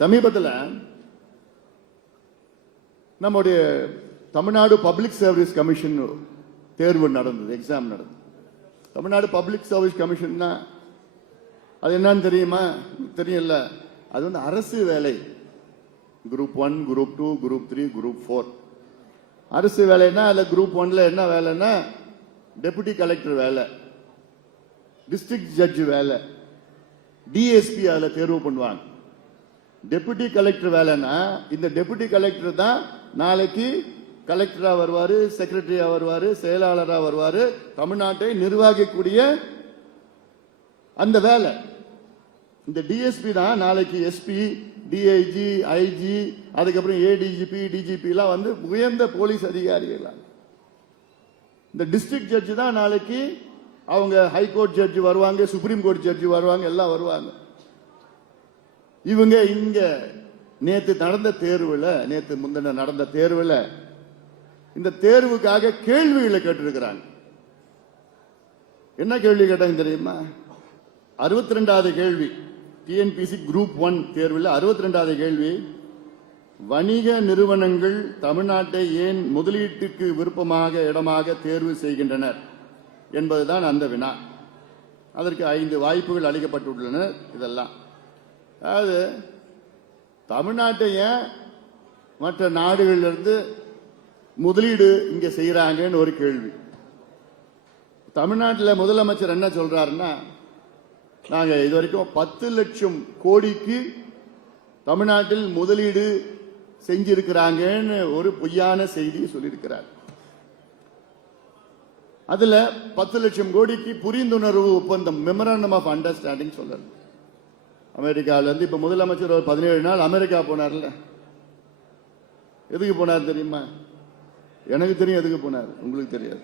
சமீபத்தில் நம்முடைய Tamil Nadu public service commission தேர்வு நடந்தது, எக்ஸாம் நடந்தது. தமிழ்நாடு பப்ளிக் சர்வீஸ் கமிஷன்னா அது என்னன்னு தெரியுமா? தெரியல. அது வந்து அரசு வேலை. குரூப் 1, குரூப் 2, குரூப் 3, குரூப் 4 அரசு வேலைன்னா அதுல குரூப் 1ல என்ன வேலைன்னா டெபுட்டி கலெக்டர் வேலை, டிஸ்ட்ரிக்ட் ஜட்ஜ் வேலை, டிஎஸ்பி அதுல தேர்வு பண்ணுவாங்க. டெபுட்டி கலெக்டர் வேலைன்னா இந்த டெபுட்டி கலெக்டர் தான் நாளைக்கு கலெக்டரா வருவாரு, செக்ரட்டரியா வருவாரு, செயலாளரா வருவாரு, தமிழ்நாட்டை நிர்வகிக்கக்கூடிய அந்த வேலை. இந்த டிஎஸ்பி தான் நாளைக்கு எஸ்பி, டிஐஜி, ஐஜி, அதுக்கப்புறம் ஏடிஜிபி, டிஜிபி எல்லாம் வந்து உயர்ந்த போலீஸ் அதிகாரிகள். இந்த டிஸ்ட்ரிக்ட் ஜட்ஜ் தான் நாளைக்கு அவங்க ஹைகோர்ட் ஜட்ஜ் வருவாங்க, சுப்ரீம் கோர்ட் ஜட்ஜ் வருவாங்க, எல்லாம் வருவாங்க. இவங்க இங்க நேத்து நடந்த தேர்வுல, நேத்து முந்தின நடந்த தேர்வுல இந்த தேர்வுக்காக கேள்விகளை கேட்டிருக்கிறாங்க. என்ன கேள்வி கேட்டாங்க தெரியுமா? 62வது கேள்வி, டிஎன்பிசி குரூப் 1 தேர்வில் 62வது கேள்வி, வணிக நிறுவனங்கள் தமிழ்நாட்டை ஏன் முதலீட்டுக்கு விருப்பமாக இடமாக தேர்வு செய்கின்றனர் என்பதுதான் அந்த வினா. அதற்கு 5 வாய்ப்புகள் அளிக்கப்பட்டுள்ளன. இதெல்லாம் அதாவது தமிழ்நாட்டை ஏன் மற்ற நாடுகளிலிருந்து முதலீடு இங்க செய்யறாங்கன்னு ஒரு கேள்வி. தமிழ்நாட்டில் முதலமைச்சர் என்ன சொல்றாருன்னா, நாங்க இதுவரைக்கும் 10 லட்சம் கோடிக்கு தமிழ்நாட்டில் முதலீடு செஞ்சிருக்கிறாங்கன்னு ஒரு பொய்யான செய்தி சொல்லியிருக்கிறார். அதுல 10 லட்சம் கோடிக்கு புரிந்துணர்வு ஒப்பந்தம், மெமரண்டம் ஆஃப் அண்டர்ஸ்டாண்டிங் சொல்றாரு. அமெரிக்காவில் இருந்து இப்ப முதலமைச்சர் ஒரு 17 நாள் அமெரிக்கா போனார்ல. எதுக்கு போனார் தெரியுமா? எனக்கு தெரியும் எதுக்கு போனார், உங்களுக்கு தெரியாது.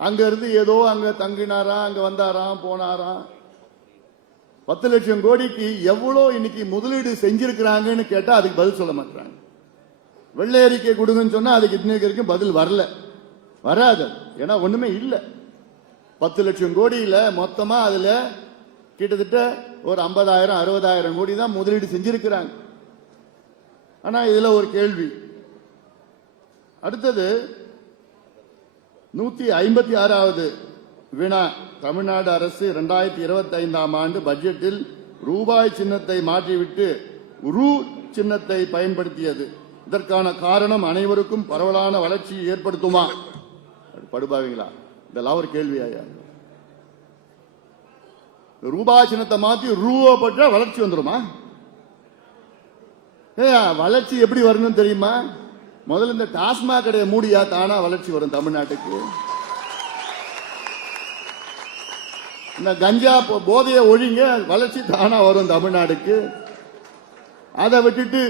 அங்க இருந்து ஏதோ அங்க தங்கினாரா, அங்க வந்தாராம், போனாராம். 10 லட்சம் கோடிக்கு எவ்வளவு இன்னைக்கு முதலீடு செஞ்சிருக்கிறாங்கன்னு கேட்டா அதுக்கு பதில் சொல்ல மாட்டாங்க. வெள்ளை அறிக்கை கொடுங்கன்னு சொன்னா அதுக்கு இன்னைக்கு வரைக்கும் பதில் வரல, வராது. ஏன்னா ஒண்ணுமே இல்ல. 10 லட்சம் கோடியில மொத்தமா அதுல கிட்டத்தட்ட ஒரு 50,000 60,000 கோடி தான் முதலீடு செஞ்சிருக்கிறாங்க. ஆனா இதுல ஒரு கேள்வி. அடுத்தது 156வது வினா, தமிழ்நாடு அரசு 2025ஆம் ஆண்டு பட்ஜெட்டில் ரூபாய் சின்னத்தை மாற்றிவிட்டு ரூ சின்னத்தை பயன்படுத்தியது. இதற்கான காரணம் அனைவருக்கும் பரவலான வளர்ச்சி ஏற்படுத்துமா? படுபாவீங்களா? இதெல்லாம் ஒரு கேள்வியா? ரூபாய் சின்னத்தை மாத்தி ரூபா போட்டா வளர்ச்சி வந்துருமா? வளர்ச்சி எப்படி வரணும் தெரியுமா? முதல்ல இந்த டாஸ்மாக் கடையை மூடியா தானா வளர்ச்சி வரும் தமிழ்நாட்டுக்கு. இந்த கஞ்சா போதைய ஒழிங்க, வளர்ச்சி தானா வரும் தமிழ்நாடுக்கு. அதை விட்டுட்டு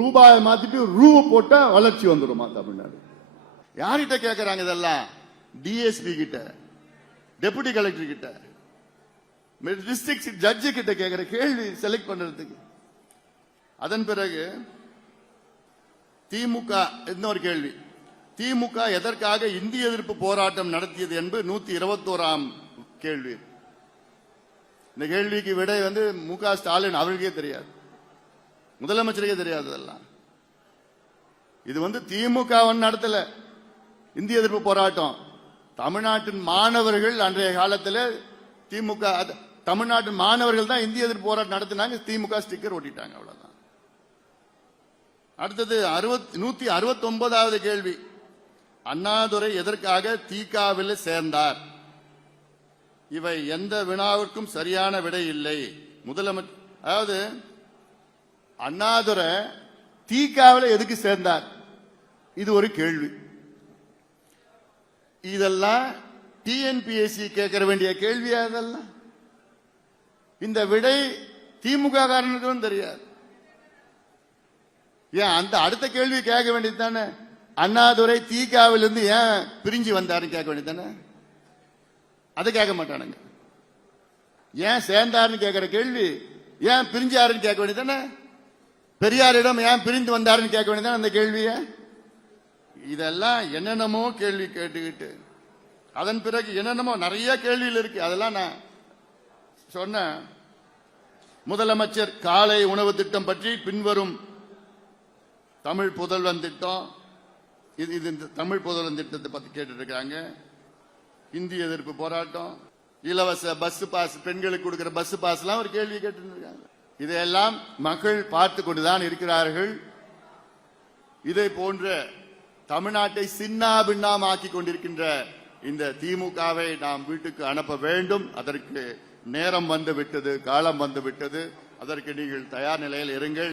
ரூபாயை மாத்திட்டு ரூ போட்டா வளர்ச்சி வந்துருமா தமிழ்நாடு? யார்கிட்ட கேட்கறாங்க இதெல்லாம்? டிஎஸ்பி கிட்ட, டெபுட்டி கலெக்டர் கிட்ட, டிஸ்ட்ரிக்ட் ஜட்ஜு கிட்ட கேட்கிற கேள்வி செலக்ட் பண்றதுக்கு. அதன் பிறகு திமுக இன்னொரு கேள்வி, திமுக எதற்காக இந்திய எதிர்ப்பு போராட்டம் நடத்தியது என்பது 121ஆம் கேள்வி. இந்த கேள்விக்கு விடை வந்து மு.க. ஸ்டாலின் அவர்களுக்கே தெரியாது, முதலமைச்சருக்கே தெரியாது. அதெல்லாம் இது வந்து திமுக நடத்தல இந்திய எதிர்ப்பு போராட்டம். தமிழ்நாட்டின் மாணவர்கள் அன்றைய காலத்தில் திமுக, தமிழ்நாட்டின் மாணவர்கள் தான் இந்திய எதிர்ப்பு போராட்டம் நடத்தினாங்க. திமுக ஸ்டிக்கர் ஒட்டிட்டாங்க, அவ்வளவுதான். அடுத்தது 169வது கேள்வி, அண்ணாதுரை எதற்காக தீகாவில் சேர்ந்தார்? இவை எந்த வினாவிற்கும் சரியான விடை இல்லை. முதலமைச்சர், அதாவது அண்ணாதுரை தீகாவில் எதுக்கு சேர்ந்தார்? இது ஒரு கேள்வி. இதெல்லாம் டிஎன்பிஎஸ்சி கேட்க வேண்டிய கேள்வியா? இதெல்லாம் இந்த விடை திமுக காரனுக்கும் தெரியாது. ஏன் அந்த அடுத்த கேள்வி கேட்க வேண்டியது தானே? அண்ணாதுரை தீகாவில் இருந்து ஏன் பிரிஞ்சு வந்தாருன்னு கேட்க வேண்டியது தானே? அதை கேட்க மாட்டானுங்க. ஏன் சேர்ந்தாருன்னு கேட்கிற கேள்வி, ஏன் பிரிஞ்சாருன்னு கேட்க வேண்டியது தானே? பெரியாரிடம் ஏன் பிரிந்து வந்தாருன்னு கேட்க வேண்டியது அந்த கேள்விய. இதெல்லாம் என்னென்னமோ கேள்வி கேட்டுக்கிட்டு அதன் பிறகு என்னென்னமோ நிறைய கேள்விகள் இருக்கு. அதெல்லாம் நான் சொன்ன முதலமைச்சர் காலை உணவு திட்டம் பற்றி பின்வரும் தமிழ் புதல்வன் திட்டம் இது இந்த தமிழ் புதல்வன் திட்டத்தை பத்தி கேட்டு இருக்காங்க. இந்தி எதிர்ப்பு போராட்டம், இலவச பஸ் பாஸ், பெண்களுக்கு கொடுக்கிற பஸ் பாஸ் எல்லாம் ஒரு கேள்வி கேட்டு இருக்காங்க. இதையெல்லாம் மக்கள் பார்த்து கொண்டுதான் இருக்கிறார்கள். இதை போன்ற தமிழ்நாட்டை சின்னா பின்னாமாக்கி கொண்டிருக்கின்ற இந்த திமுகவை நாம் வீட்டுக்கு அனுப்ப வேண்டும். அதற்கு நேரம் வந்து விட்டது, காலம் வந்து விட்டது. அதற்கு நீங்கள் தயார் நிலையில் இருங்கள்.